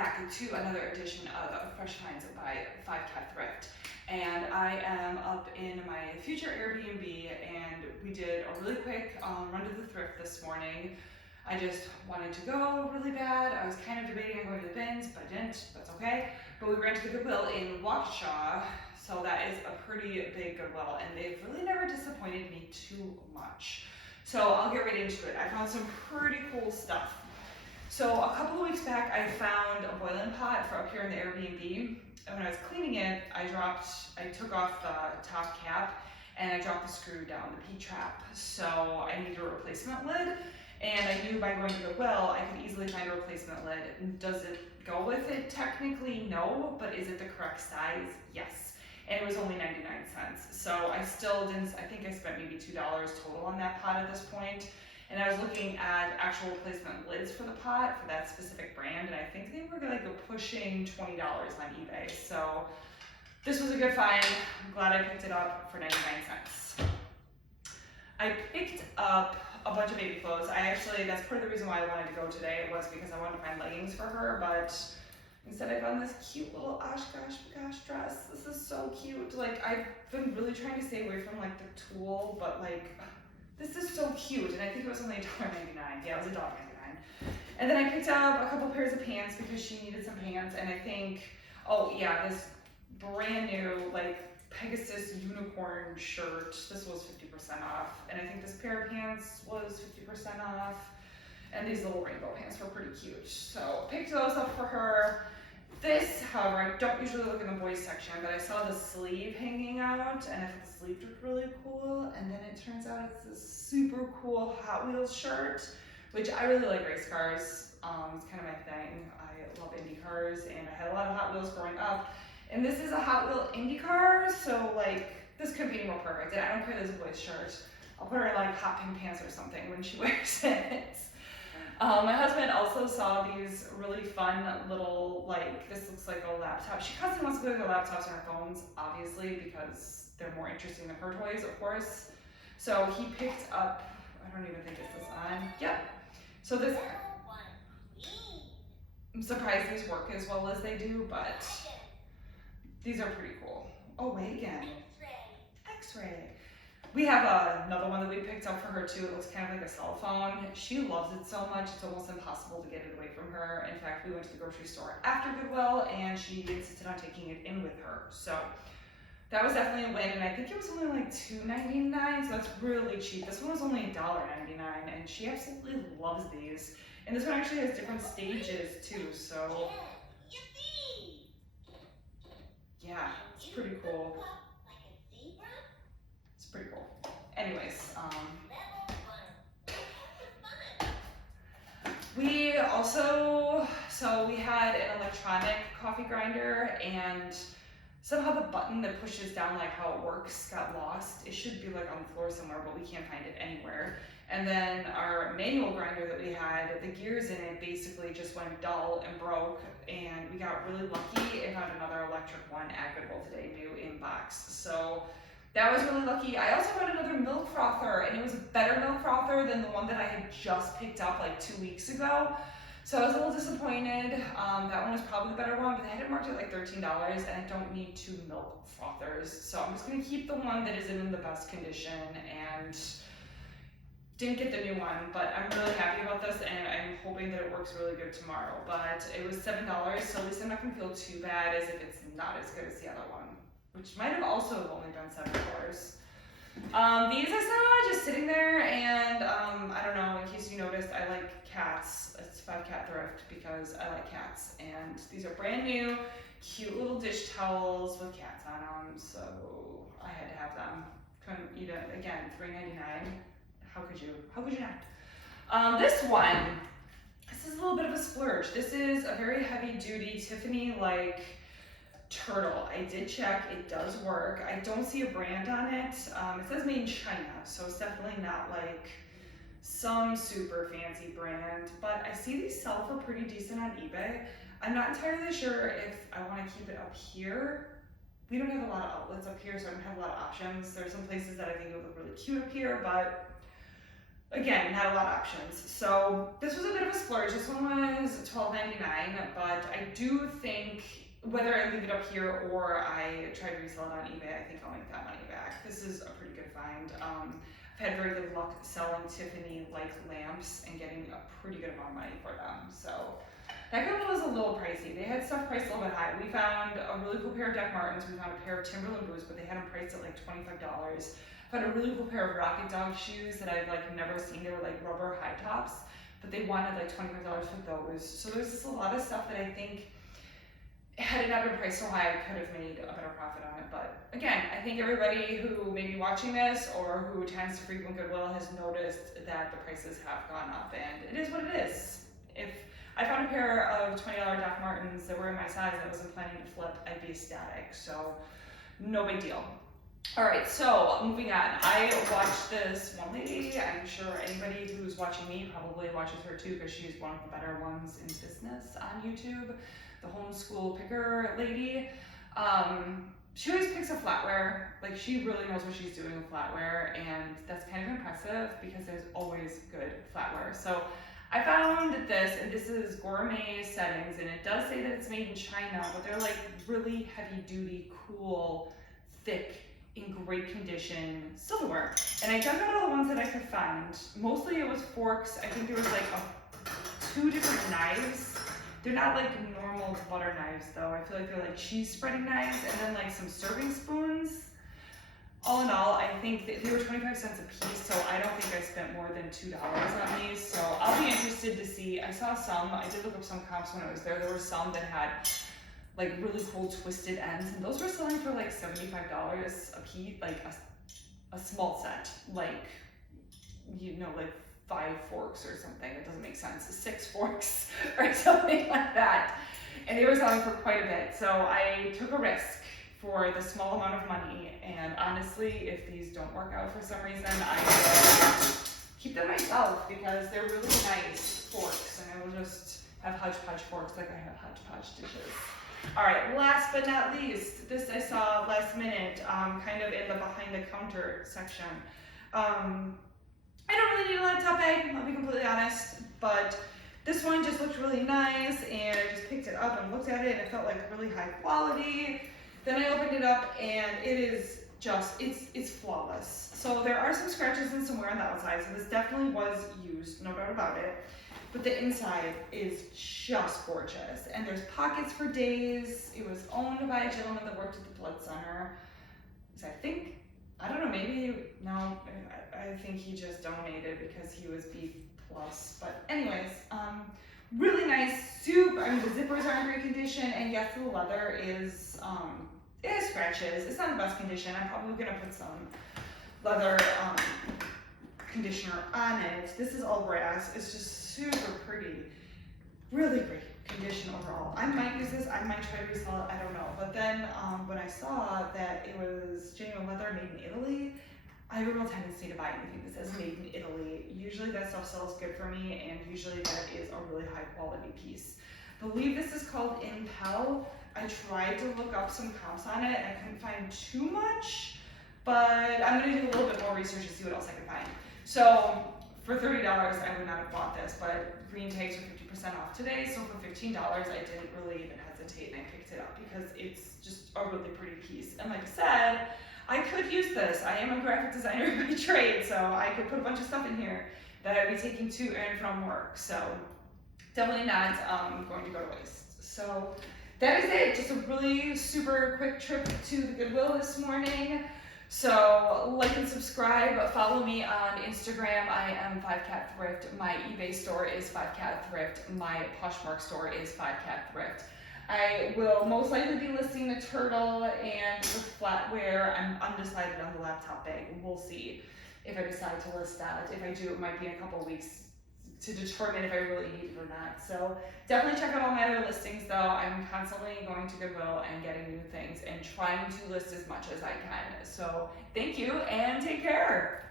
back to another edition of Fresh Finds by 5 Cat Thrift. And I am up in my future Airbnb, and we did a really quick run to the thrift this morning. I just wanted to go really bad. I was kind of debating on going to the bins, but I didn't. That's okay. But we ran to the Goodwill in Waukesha, so that is a pretty big Goodwill, and they've really never disappointed me too much. So I'll get right into it. I found some pretty cool stuff. So a couple of weeks back, I found a boiling pot for up here in the Airbnb. And when I was cleaning it, I took off the top cap and I dropped the screw down the P-trap. So I needed a replacement lid. And I knew by going to Goodwill, I could easily find a replacement lid. Does it go with it? Technically, no, but is it the correct size? Yes. And it was only 99 cents. So I still didn't, I think I spent maybe $2 total on that pot at this point. And I was looking at actual replacement lids for the pot for that specific brand, and I think they were like pushing $20 on eBay. So this was a good find. I'm glad I picked it up for 99 cents. I picked up a bunch of baby clothes. That's part of the reason why I wanted to go today, was because I wanted to find leggings for her, but instead I found this cute little Oshkosh dress. This is so cute. Like, I've been really trying to stay away from like the tulle, but like, this is so cute, and I think it was only $1.99. Yeah, it was $1.99. And then I picked up a couple pairs of pants because she needed some pants, and I think, oh yeah, this brand new like Pegasus unicorn shirt, this was 50% off, and I think this pair of pants was 50% off, and these little rainbow pants were pretty cute. So picked those up for her. This, however, I don't usually look in the boys section, but I saw the sleeve hanging out, and I thought the sleeve looked really cool, and then it turns out it's this super cool Hot Wheels shirt, which I really like race cars. It's kind of my thing. I love Indy cars, and I had a lot of Hot Wheels growing up, and this is a Hot Wheel Indy car, so like, this couldn't be more perfect, and I don't care if it's a boy's shirt. I'll put her in like hot pink pants or something when she wears it. My husband also saw these really fun little, like, this looks like a laptop. She constantly wants to play with her laptops and her phones, obviously, because they're more interesting than her toys, of course. So he picked up, I don't even think it's this on. Yep. So this, I'm surprised these work as well as they do, but these are pretty cool. Oh, Wagon. X-ray. We have another one that we picked up for her too. It looks kind of like a cell phone. She loves it so much, it's almost impossible to get it away from her. In fact, we went to the grocery store after Goodwill, and she insisted on taking it in with her. So that was definitely a win, and I think it was only like $2.99, so that's really cheap. This one was only $1.99, and she absolutely loves these. And this one actually has different stages too, so yeah, it's pretty cool. Pretty cool. Anyways, we also, so we had an electronic coffee grinder, and somehow the button that pushes down like how it works got lost. It should be like on the floor somewhere, but we can't find it anywhere. And then our manual grinder that we had, the gears in it basically just went dull and broke, and we got really lucky and found another electric one at Goodwill today, new in box. So that was really lucky. I also found another milk frother, and it was a better milk frother than the one that I had just picked up like 2 weeks ago. So I was a little disappointed. That one was probably the better one, but they had it marked at like $13, and I don't need 2 milk frothers. So I'm just gonna keep the one that isn't in the best condition, and didn't get the new one, but I'm really happy about this, and I'm hoping that it works really good tomorrow. But it was $7, so at least I'm not gonna feel too bad as if it's not as good as the other one, which might have also only been $7. These I saw just sitting there, and I don't know, in case you noticed, I like cats. It's 5 Cat Thrift because I like cats, and these are brand new, cute little dish towels with cats on them, so I had to have them. Couldn't eat it. Again, $3.99. How could you? How could you not? This is a little bit of a splurge. This is a very heavy duty Tiffany like turtle. I did check, it does work. I don't see a brand on it. It says made in China, so it's definitely not like some super fancy brand, but I see these sell for pretty decent on eBay. I'm not entirely sure if I want to keep it up here. We don't have a lot of outlets up here, so I don't have a lot of options. There's some places that I think it would look really cute up here, but again, not a lot of options. So this was a bit of a splurge. This one was $12.99, but I do think whether I leave it up here or I try to resell it on eBay, I think I'll make that money back. This is a pretty good find. I've had very good luck selling Tiffany-like lamps and getting a pretty good amount of money for them. So that Goodwill was a little pricey. They had stuff priced a little bit high. We found a really cool pair of Doc Martens. We found a pair of Timberland boots, but they had them priced at like $25. Found a really cool pair of Rocket Dog shoes that I've like never seen. They were like rubber high tops, but they wanted like $25 for those. So there's just a lot of stuff that I think, had it not been priced so high, I could have made a better profit on it. But again, I think everybody who may be watching this or who tends to frequent Goodwill has noticed that the prices have gone up, and it is what it is. If I found a pair of $20 Doc Martens that were in my size that I wasn't planning to flip, I'd be ecstatic. So no big deal. All right, so moving on. I watched this one lady. I'm sure anybody who's watching me probably watches her too, because she's one of the better ones in business on YouTube. The homeschool picker lady. She always picks up flatware. Like, she really knows what she's doing with flatware, and that's kind of impressive because there's always good flatware. So I found this, and this is gourmet settings, and it does say that it's made in China, but they're like really heavy duty, cool, thick, in great condition silverware. And I dug out all the ones that I could find. Mostly it was forks. I think there was like two different knives. They're not like normal butter knives though. I feel like they're like cheese spreading knives, and then like some serving spoons. All in all, I think they were 25 cents a piece, so I don't think I spent more than $2 on these. So I'll be interested to see. I saw some, I did look up some comps when I was there. There were some that had like really cool twisted ends, and those were selling for like $75 a piece, like a small set, like, you know, like 5 forks or something. It doesn't make sense. 6 forks or something like that. And they were selling for quite a bit. So I took a risk for the small amount of money. And honestly, if these don't work out for some reason, I will keep them myself because they're really nice forks. And I will just have hodgepodge forks like I have hodgepodge dishes. All right, last but not least, this I saw last minute, kind of in the behind the counter section. I don't really need a laptop bag, I'll be completely honest, but this one just looked really nice, and I just picked it up and looked at it, and it felt like really high quality. Then I opened it up, and it is just, it's flawless. So there are some scratches and some wear on the outside, so this definitely was used, no doubt about it. But the inside is just gorgeous, and there's pockets for days. It was owned by a gentleman that worked at the blood center. So I don't know, maybe, no, I think he just donated because he was B+. But anyways, really nice soup. I mean, the zippers are in great condition, and yes, the leather is, it has scratches. It's not the best condition. I'm probably gonna put some leather conditioner on it. This is all brass. It's just super pretty. Really great condition overall. I might use this. I might try to resell it. I don't know. But then when I saw that it was genuine leather made in Italy, I have a real tendency to buy anything that says made in Italy. Usually that stuff sells good for me, and usually that is a really high quality piece. I believe this is called Impel. I tried to look up some comps on it, and I couldn't find too much, but I'm gonna do a little bit more research and see what else I can find. So for $30, I would not have bought this, but green tags are 50% off today, so for $15, I didn't really even hesitate, and I picked it up because it's just a really pretty piece. And like I said, I could use this. I am a graphic designer by trade, so I could put a bunch of stuff in here that I'd be taking to and from work. So definitely not going to go to waste. So that is it. Just a really super quick trip to the Goodwill this morning. So like and subscribe, follow me on Instagram. I am 5Cat Thrift. My eBay store is 5Cat Thrift. My Poshmark store is 5Cat Thrift. I will most likely be listing the turtle and the flatware. I'm undecided on the laptop bag. We'll see if I decide to list that. If I do, it might be in a couple weeks to determine if I really need it or not. So definitely check out all my other listings though. I'm constantly going to Goodwill and getting new things and trying to list as much as I can. So thank you and take care.